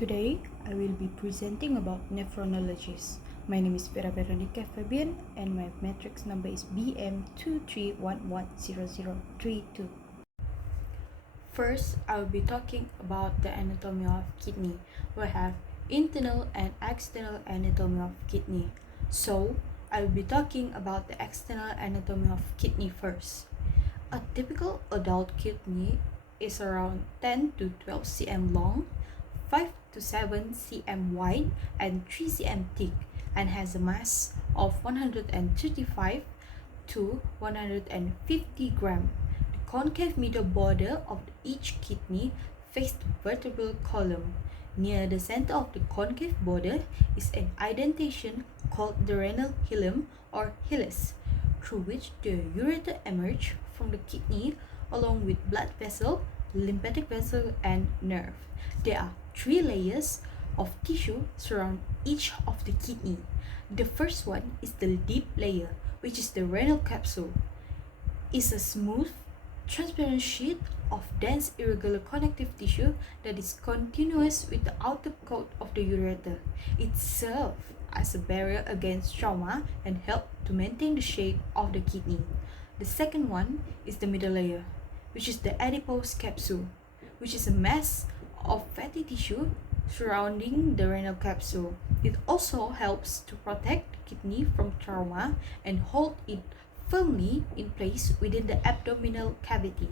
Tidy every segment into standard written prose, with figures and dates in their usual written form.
Today, I will be presenting about Nephronologist. My name is Veronica Fabian and my matrix number is BM23110032. First, I will be talking about the anatomy of kidney. We have internal and external anatomy of kidney. So, I will be talking about the external anatomy of kidney first. A typical adult kidney is around 10 to 12 cm long, 5 to 7 cm wide, and 3 cm thick, and has a mass of 135 to 150 gram. The concave middle border of each kidney faces the vertebral column. Near the center of the concave border is an indentation called the renal hilum or hilus, through which the ureter emerges from the kidney along with blood vessel, lymphatic vessel, and nerve. There are 3 layers of tissue surround each of the kidney. The first one is the deep layer, which is the renal capsule. It's a smooth, transparent sheet of dense irregular connective tissue that is continuous with the outer coat of the ureter. It serves as a barrier against trauma and helps to maintain the shape of the kidney. The second one is the middle layer, which is the adipose capsule, which is a mass of fatty tissue surrounding the renal capsule. It also helps to protect the kidney from trauma and hold it firmly in place within the abdominal cavity.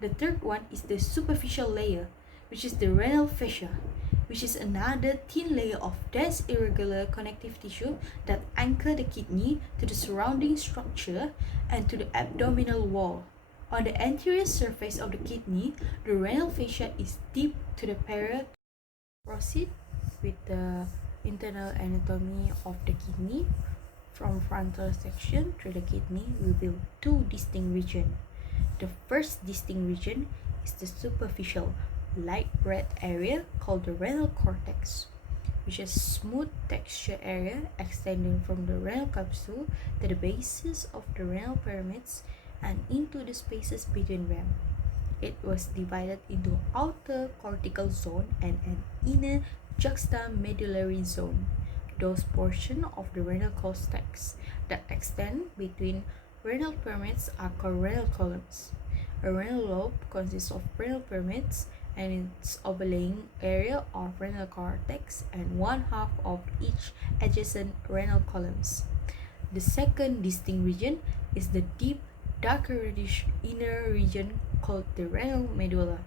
The third one is the superficial layer, which is the renal fascia, which is another thin layer of dense irregular connective tissue that anchor the kidney to the surrounding structure and to the abdominal wall. On the anterior surface of the kidney, the renal fascia is deep to the period. Proceed with the internal anatomy of the kidney. From frontal section to the kidney, we reveal 2 distinct regions. The first distinct region is the superficial light red area called the renal cortex, which is a smooth texture area extending from the renal capsule to the bases of the renal pyramids and into the spaces between them. It was divided into outer cortical zone and an inner juxtamedullary zone. Those portions of the renal cortex that extend between renal pyramids are called renal columns. A renal lobe consists of renal pyramids and its overlaying area of renal cortex and one half of each adjacent renal columns. The second distinct region is the deep, darker reddish inner region called the renal medulla,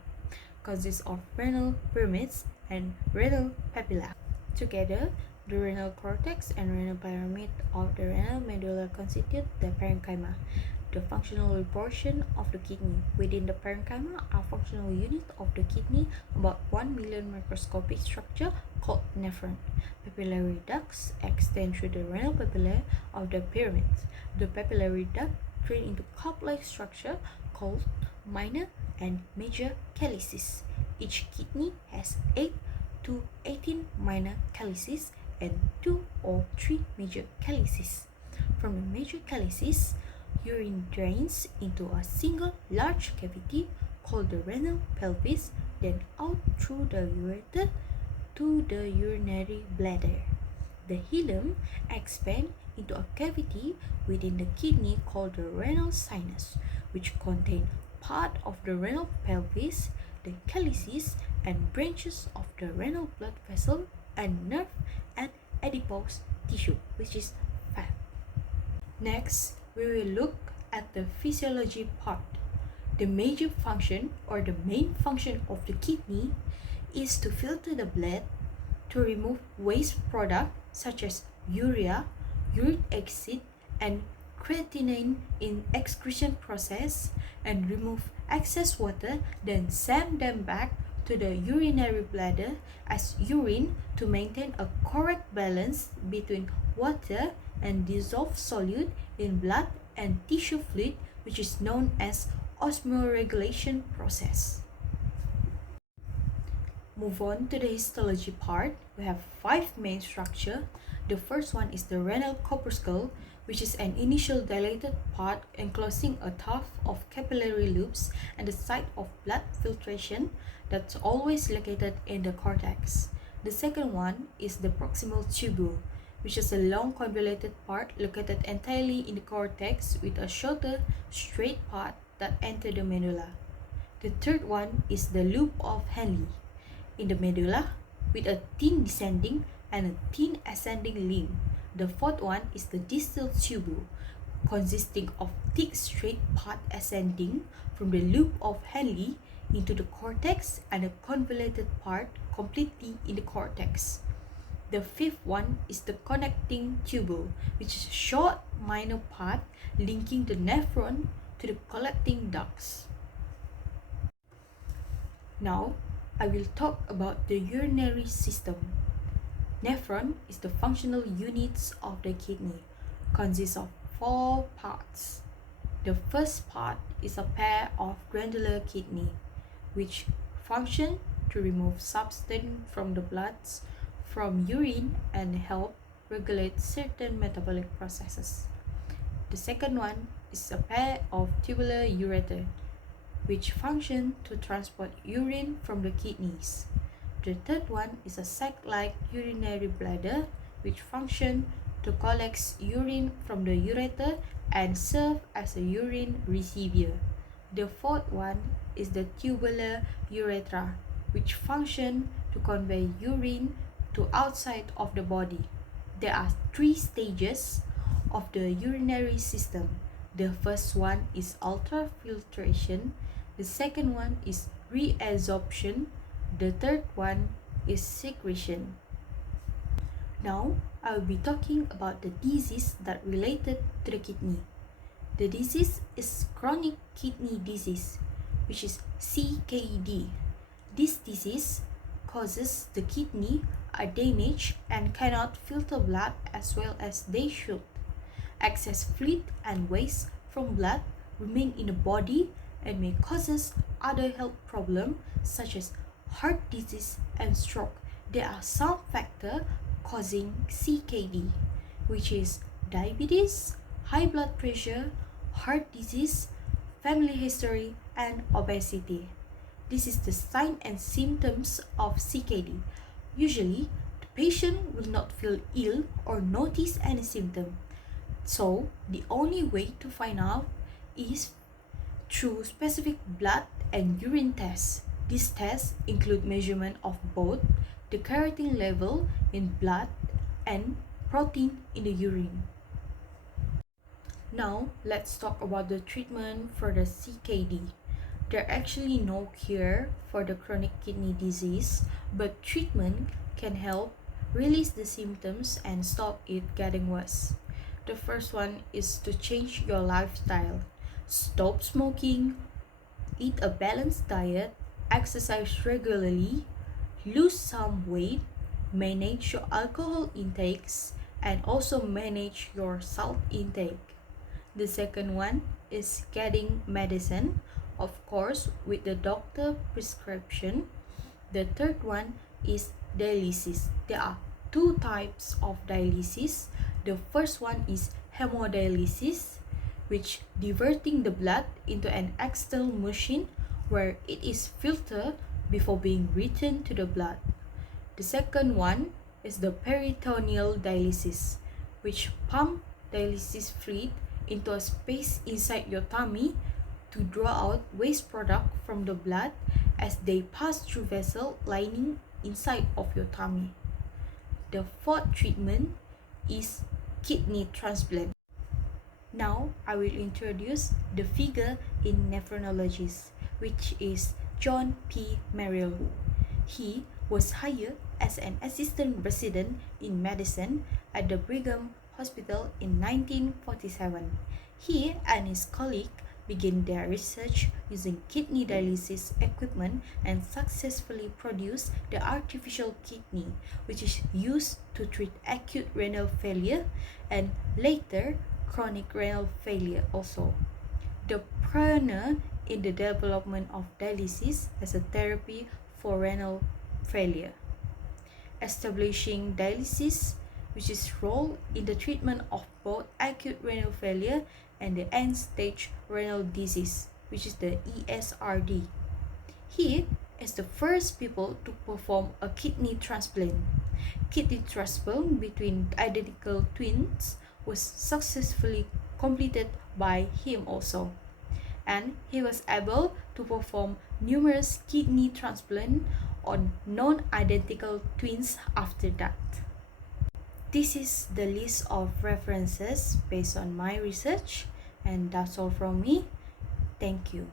consists of renal pyramids and renal papilla. Together, the renal cortex and renal pyramid of the renal medulla constitute the parenchyma, the functional portion of the kidney. Within the parenchyma are functional units of the kidney, about 1 million microscopic structure called nephron. Papillary ducts extend through the renal papillae of the pyramids. The papillary duct drain into cup-like structure called minor and major calyces. Each kidney has 8 to 18 minor calyces and 2 or 3 major calyces. From the major calyces, urine drains into a single large cavity called the renal pelvis, then out through the ureter to the urinary bladder. The hilum expands into a cavity within the kidney called the renal sinus, which contains part of the renal pelvis, the calyces, and branches of the renal blood vessel and nerve and adipose tissue, which is fat. Next, we will look at the physiology part. The major function or the main function of the kidney is to filter the blood, to remove waste products such as urea, uric acid, and creatinine in excretion process, and remove excess water, then send them back to the urinary bladder as urine to maintain a correct balance between water and dissolved solute in blood and tissue fluid, which is known as osmoregulation process. Move on to the histology part. We have 5 main structures. The first one is the renal corpuscle, which is an initial dilated part enclosing a tuft of capillary loops and the site of blood filtration that's always located in the cortex. The second one is the proximal tubule, which is a long convoluted part located entirely in the cortex with a shorter, straight part that enters the medulla. The third one is the loop of Henle in the medulla with a thin descending and a thin ascending limb. The fourth one is the distal tubule, consisting of thick straight part ascending from the loop of Henle into the cortex and a convoluted part completely in the cortex. The fifth one is the connecting tubule, which is a short minor part linking the nephron to the collecting ducts. Now, I will talk about the urinary system. Nephron is the functional units of the kidney, consists of 4 parts. The first part is a pair of glandular kidney, which function to remove substance from the blood from urine and help regulate certain metabolic processes. The second one is a pair of tubular ureter, which function to transport urine from the kidneys. The third one is a sac-like urinary bladder, which function to collect urine from the ureter and serve as a urine receiver. The fourth one is the tubular urethra, which function to convey urine to outside of the body. There are 3 stages of the urinary system. The first one is ultrafiltration, the second one is reabsorption, the third one is secretion. Now, I will be talking about the disease that related to the kidney. The disease is chronic kidney disease, which is CKD. This disease causes the kidney are damaged and cannot filter blood as well as they should. Excess fluid and waste from blood remain in the body and may cause other health problems such as heart disease and stroke. There are some factors causing CKD, which is diabetes, high blood pressure, heart disease, family history, and obesity. This is the sign and symptoms of CKD. Usually, the patient will not feel ill or notice any symptom. So, the only way to find out is through specific blood and urine tests. These tests include measurement of both the creatinine level in blood and protein in the urine. Now, let's talk about the treatment for the CKD. There are actually no cure for the chronic kidney disease, but treatment can help release the symptoms and stop it getting worse. The first one is to change your lifestyle. Stop smoking, eat a balanced diet, exercise regularly, lose some weight, manage your alcohol intakes, and also manage your salt intake. The second one is getting medicine, of course, with the doctor prescription. The third one is dialysis. There are 2 types of dialysis. The first one is hemodialysis, which diverting the blood into an external machine where it is filtered before being returned to the blood. The second one is the peritoneal dialysis, which pump dialysis fluid into a space inside your tummy to draw out waste product from the blood as they pass through vessel lining inside of your tummy. The fourth treatment is kidney transplant. Now, I will introduce the figure in Nephronologist, which is John P. Merrill. He was hired as an assistant resident in medicine at the Brigham Hospital in 1947. He and his colleague began their research using kidney dialysis equipment and successfully produced the artificial kidney, which is used to treat acute renal failure and later chronic renal failure also. The pioneer in the development of dialysis as a therapy for renal failure, establishing dialysis, which is role in the treatment of both acute renal failure and the end-stage renal disease, which is the ESRD. He is the first people to perform a kidney transplant. Kidney transplant between identical twins was successfully completed by him also. And he was able to perform numerous kidney transplants on non-identical twins after that. This is the list of references based on my research, and that's all from me. Thank you.